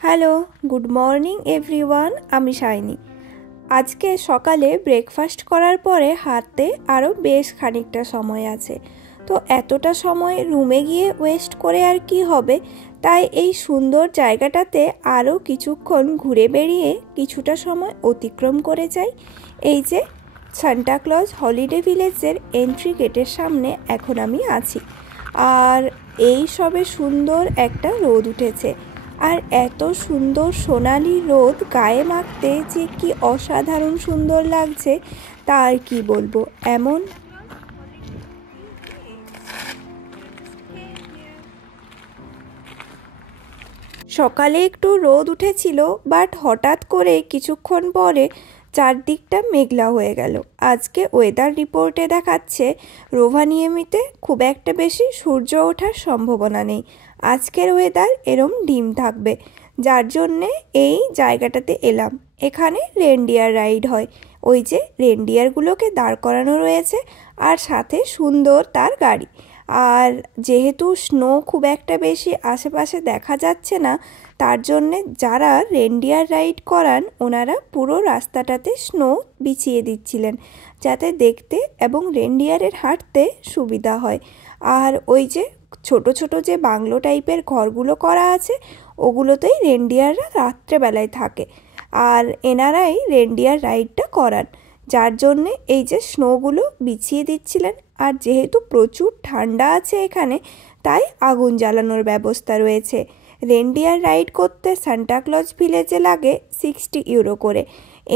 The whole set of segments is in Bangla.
Hello, good morning everyone. আমি শাইনি। আজকে সকালে ব্রেকফাস্ট করার পরে হাতে আরও বেশ খানিকটা সময় আছে, তো এতটা সময় রুমে গিয়ে ওয়েস্ট করে আর কি হবে, তাই এই সুন্দর জায়গাটাতে আরও কিছুক্ষণ ঘুরে বেড়িয়ে কিছুটা সময় অতিক্রম করে যাই। এই যে সান্টাক্লজ হলিডে ভিলেজের এন্ট্রি গেটের সামনে এখন আমি আছি, আর এই সবে সুন্দর একটা রোদ উঠেছে, আর এত সুন্দর সোনালি রোদ গায়ে মাখতে যে কি অসাধারণ সুন্দর লাগছে তা আর কি বলবো। এমন সকালে একটু রোদ উঠেছিল, বাট হঠাৎ করে কিছুক্ষণ পরে চারদিকটা মেঘলা হয়ে গেল। আজকে ওয়েদার রিপোর্টে দেখাচ্ছে রোভানিয়েমিতে খুব একটা বেশি সূর্য ওঠার সম্ভাবনা নেই। আজকের ওয়েদার এরম ডিম থাকবে, যার জন্যে এই জায়গাটাতে এলাম। এখানে রেনডিয়ার রাইড হয়, ওই যে রেনডিয়ারগুলোকে দাঁড় করানো রয়েছে আর সাথে সুন্দর তার গাড়ি। আর যেহেতু স্নো খুব একটা বেশি আশেপাশে দেখা যাচ্ছে না, তার জন্যে যারা রেনডিয়ার রাইড করান ওনারা পুরো রাস্তাটাতে স্নো বিছিয়ে দিচ্ছিলেন, যাতে দেখতে এবং রেনডিয়ারের হাঁটতে সুবিধা হয়। আর ওই যে ছোট ছোট যে বাংলো টাইপের ঘরগুলো করা আছে, ওগুলোতেই রেনডিয়াররা রাত্রেবেলায় থাকে, আর এনারাই রেনডিয়ার রাইডটা করান, যার জন্যে এই যে স্নোগুলো বিছিয়ে দিচ্ছিলেন। আর যেহেতু প্রচুর ঠান্ডা আছে এখানে, তাই আগুন জ্বালানোর ব্যবস্থা রয়েছে। রেনডিয়ার রাইড করতে সান্টাক্লজ ভিলেজে লাগে 60 ইউরো করে।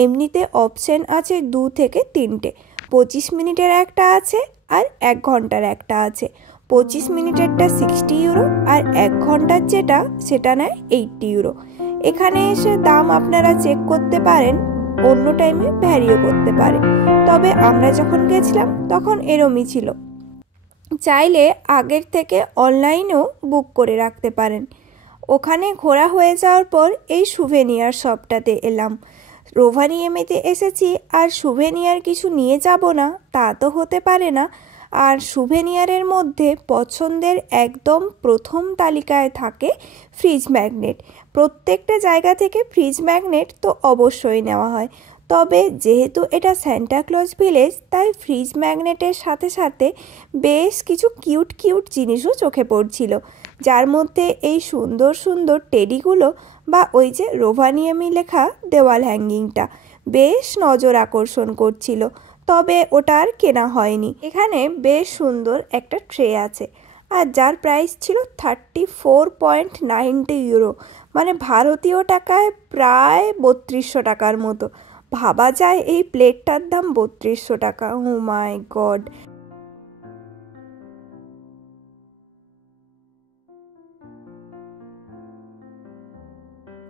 এমনিতে অপশন আছে 2 থেকে 3টে, 25 মিনিটের একটা আছে আর 1 ঘন্টার একটা আছে। 25 মিনিটেরটা 60 ইউরো আর 1 ঘন্টার যেটা সেটা নেয় 80 ইউরো। এখানে এসে দাম আপনারা চেক করতে পারেন, অন্য টাইমে ভ্যারিও করতে পারে, তবে আমরা যখন গেছিলাম তখন এরমই ছিল। চাইলে আগের থেকে অনলাইনেও বুক করে রাখতে পারেন। ওখানে ঘোরা হয়ে যাওয়ার পর এই সুভেনিয়ার শপটাতে এলাম। রোভানিয়েমিতে এসেছি আর সুভেনিয়ার কিছু নিয়ে যাব না তা তো হতে পারে না। আর সুভেনিয়ারের মধ্যে পছন্দের একদম প্রথম তালিকায় থাকে ফ্রিজ ম্যাগনেট। প্রত্যেকটা জায়গা থেকে ফ্রিজ ম্যাগনেট তো অবশ্যই নেওয়া হয়, তবে যেহেতু এটা সান্টাক্লজ ভিলেজ, তাই ফ্রিজ ম্যাগনেটের সাথে সাথে বেশ কিছু কিউট কিউট জিনিসও চোখে পড়ছিল, যার মধ্যে এই সুন্দর সুন্দর টেডিগুলো বা ওই যে রোভানিয়েমি লেখা দেওয়াল হ্যাঙ্গিংটা বেশ নজর আকর্ষণ করছিল, তবে ওটা আর কেনা হয়নি। এখানে বেশ সুন্দর একটা ট্রে আছে, আর যার প্রাইস ছিল 34.90 ইউরো, মানে ভারতীয় টাকায় প্রায় 3200 টাকার মতো। ভাবা যায় এই প্লেটটার দাম 3200 টাকা। ও মাই গড।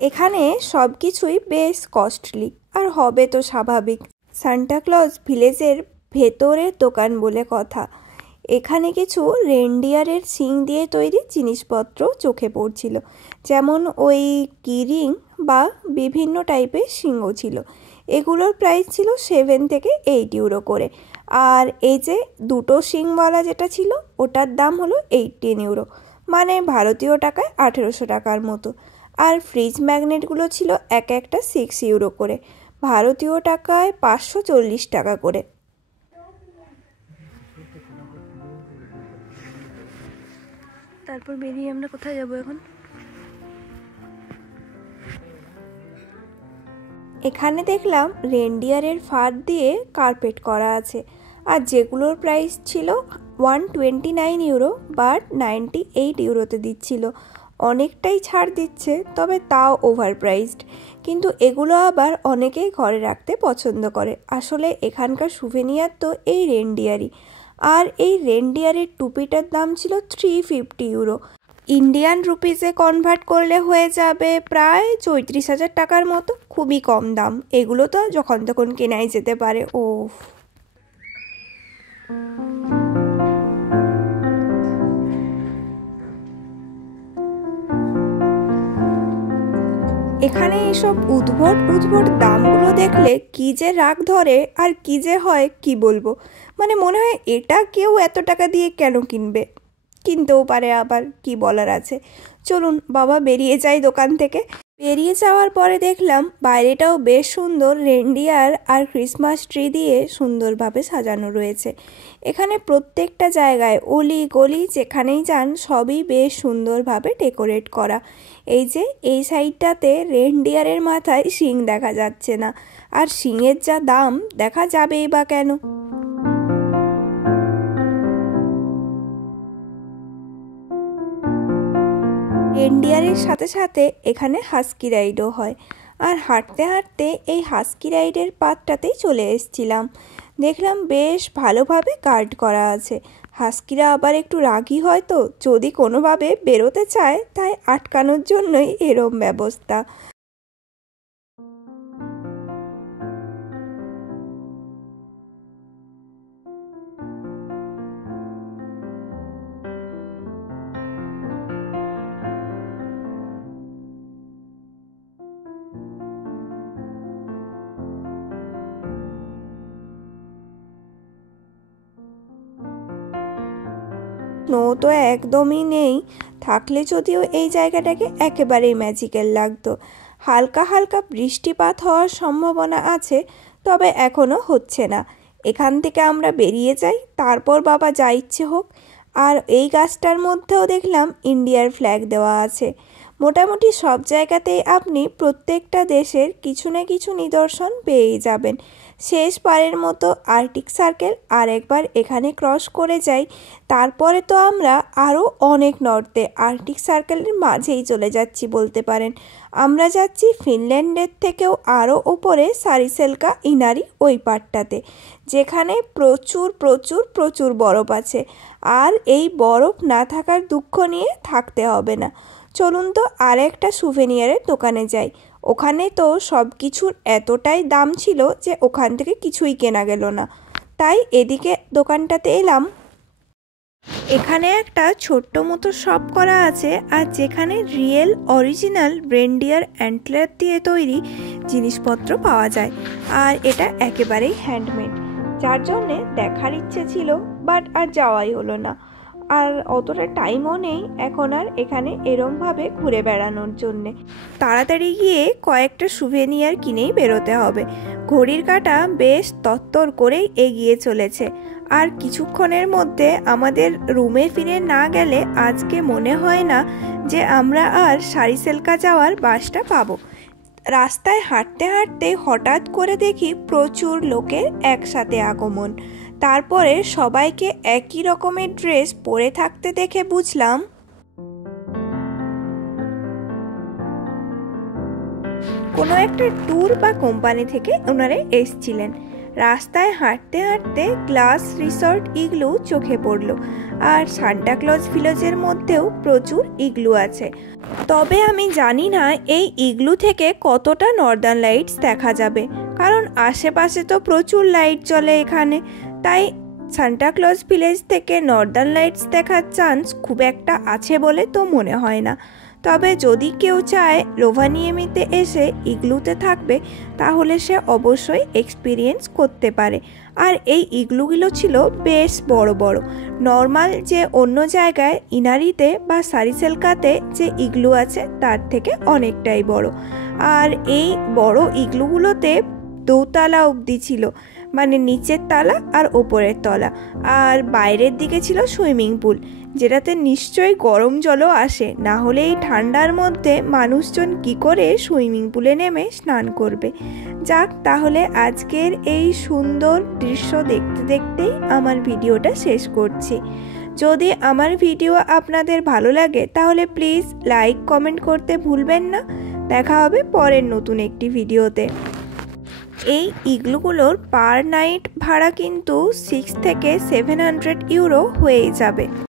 এখানে সব কিছুই বেশ কস্টলি, আর হবে তো স্বাভাবিক, সান্টাক্লজ ভিলেজের ভেতরের দোকান বলে কথা। এখানে কিছু রেনডিয়ারের শিং দিয়ে তৈরি জিনিসপত্র চোখে পড়ছিল, যেমন ওই কিরিং বা বিভিন্ন টাইপের শিংও ছিল। এগুলোর প্রাইস ছিল 7 থেকে 8 ইউরো করে। আর এই যে দুটো শিংওয়ালা যেটা ছিল ওটার দাম হলো 18 ইউরো, মানে ভারতীয় টাকায় 1800 টাকার মতো। আর ফ্রিজ ম্যাগনেটগুলো ছিল এক একটা 6 ইউরো করে, ভারতীয় টাকায় 540 টাকা করে। তারপর বেরিয়ে আমরা কোথায় যাব এখন? এখানে দেখলাম রেনডিয়ারের ফার দিয়ে কার্পেট করা আছে, আর যেগুলোর প্রাইস ছিল 129 ইউরো, বাট 98 ইউরোতে দিচ্ছিল। অনেকটাই ছাড় দিচ্ছে, তবে তাও ওভার প্রাইসড। কিন্তু এগুলো আবার অনেকেই ঘরে রাখতে পছন্দ করে। আসলে এখানকার সুভেনিয়ার তো এই রেনডিয়ারই। আর এই রেনডিয়ারের টুপিটার দাম ছিল 350 ইউরো। ইন্ডিয়ান রুপিসে কনভার্ট করলে হয়ে যাবে প্রায় 34,000 টাকার মতো। খুবই কম দাম, এগুলো তো যখন তখন কেনাই যেতে পারে। ও এখানে এইসব উদ্ভট উদ্ভট দামগুলো দেখলে কি যে রাগ ধরে আর কি যে হয় কি বলবো। মানে মনে হয় এটা কেউ এত টাকা দিয়ে কেন কিনবে, কিনতেও পারে, আবার কি বলার আছে। চলুন বাবা বেরিয়ে যাই দোকান থেকে। বেরিয়ে যাওয়ার পরে দেখলাম বাইরেটাও বেশ সুন্দর, রেনডিয়ার আর ক্রিসমাস ট্রি দিয়ে সুন্দরভাবে সাজানো রয়েছে। এখানে প্রত্যেকটা জায়গায় অলি গলি যেখানেই যান সবই বেশ সুন্দরভাবে ডেকোরেট করা। এই যে এই সাইডটাতে রেনডিয়ারের মাথায় শিং দেখা যাচ্ছে না, আর শিংয়ের যা দাম দেখা যাবেই বা কেন। রেনডিয়ারের সাথে সাথে এখানে হাস্কি রাইডও হয়, আর হাঁটতে হাঁটতে এই হাস্কি রাইডের পাতটাতেই চলে এসেছিলাম। দেখলাম বেশ ভালোভাবে গার্ড করা আছে। হাস্কিরা আবার একটু রাগী হয়, তো যদি কোনোভাবে বেরোতে চায় তাই আটকানোর জন্যই এরম ব্যবস্থা। স্নো তো একদমই নেই, থাকলে যদিও এই জায়গাটাকে একেবারেই ম্যাজিক্যাল লাগতো। হালকা হালকা বৃষ্টিপাত হওয়ার সম্ভাবনা আছে, তবে এখনও হচ্ছে না। এখান থেকে আমরা বেরিয়ে যাই, তারপর বাবা যা ইচ্ছে হোক। আর এই গাছটার মধ্যেও দেখলাম ইন্ডিয়ার ফ্ল্যাগ দেওয়া আছে। মোটামুটি সব জায়গাতেই আপনি প্রত্যেকটা দেশের কিছু না কিছু নিদর্শন পেয়েই যাবেন। শেষবারের মতো আর্কটিক সার্কেল আর একবার এখানে ক্রস করে যাই, তারপরে তো আমরা আরও অনেক নর্থে আর্কটিক সার্কেলের মাঝেই চলে যাচ্ছি বলতে পারেন। আমরা যাচ্ছি ফিনল্যান্ডের থেকেও আরও ওপরে সারিসেলকা ইনারি ওই পাটটাতে, যেখানে প্রচুর প্রচুর প্রচুর বরফ আছে। আর এই বরফ না থাকার দুঃখ নিয়ে থাকতে হবে না। চলুন তো আর একটা সুভেনিয়ারের দোকানে যাই। ওখানে তো সব কিছুর এতটাই দাম ছিল যে ওখান থেকে কিছুই কেনা গেল না, তাই এদিকে দোকানটাতে এলাম। এখানে একটা ছোট্ট মতো শপ করা আছে, আর যেখানে রিয়েল অরিজিনাল রেনডিয়ার অ্যান্টলার দিয়ে তৈরি জিনিসপত্র পাওয়া যায়, আর এটা একেবারেই হ্যান্ডমেড, যার জন্যে দেখার ইচ্ছে ছিল, বাট আর যাওয়াই হলো না। আর অতটা টাইমও নেই এখন আর এখানে এরমভাবে ঘুরে বেড়ানোর জন্যে। তাড়াতাড়ি গিয়ে কয়েকটা সুভেনিয়ার কিনেই বেরোতে হবে। ঘড়ির কাঁটা বেশ তত্তর করেই এগিয়ে চলেছে, আর কিছুক্ষণের মধ্যে আমাদের রুমে ফিরে না গেলে আজকে মনে হয় না যে আমরা আর সারিসেলকা যাওয়ার বাসটা পাবো। রাস্তায় হাঁটতে হাঁটতে হঠাৎ করে দেখি প্রচুর লোকের একসাথে আগমন। তারপরে সবাইকে একই রকমের ড্রেস পরে থাকতে দেখে বুঝলাম কোনো একটা ট্যুর বা কোম্পানি থেকে ওনারা এসছিলেন। রাস্তায় হাঁটতে হাঁটতে গ্লাস রিসর্ট ইগলু চোখে পড়ল, আর সান্টা ক্লজ ভিলেজের মধ্যেও প্রচুর ইগলু আছে। তবে আমি জানি না এই ইগলু থেকে কতটা নর্দার্ন লাইটস দেখা যাবে, কারণ আশেপাশে তো প্রচুর লাইট জ্বলে এখানে, তাই সান্টা ক্লজ ভিলেজ থেকে নর্দার্ন লাইটস দেখার চান্স খুব একটা আছে বলে তো মনে হয় না। তবে যদি কেউ চায় রোভানিয়েমিতে এসে ইগলুতে থাকবে, তাহলে সে অবশ্যই এক্সপিরিয়েন্স করতে পারে। আর এই ইগলুগুলো ছিল বেশ বড় বড়। নর্মাল যে অন্য জায়গায় ইনারিতে বা সারিসেলকাতে যে ইগলু আছে তার থেকে অনেকটাই বড়। আর এই বড় ইগলুগুলোতে দোতলা অবধি ছিল, মানে নিচের তলা আর ওপরের তলা, আর বাইরের দিকে ছিল সুইমিং পুল, যেটাতে নিশ্চয়ই গরম জলও আসে, না হলে এই ঠান্ডার মধ্যে মানুষজন কি করে সুইমিং পুলে নেমে স্নান করবে। যাক, তাহলে আজকের এই সুন্দর দৃশ্য দেখতে দেখতেই আমার ভিডিওটা শেষ করছি। যদি আমার ভিডিও আপনাদের ভালো লাগে তাহলে প্লিজ লাইক কমেন্ট করতে ভুলবেন না। দেখা হবে পরের নতুন একটি ভিডিওতে। এই ইগলুগুলোর পার নাইট ভাড়া কিন্তু 6 থেকে 700 ইউরো হয়েই যাবে।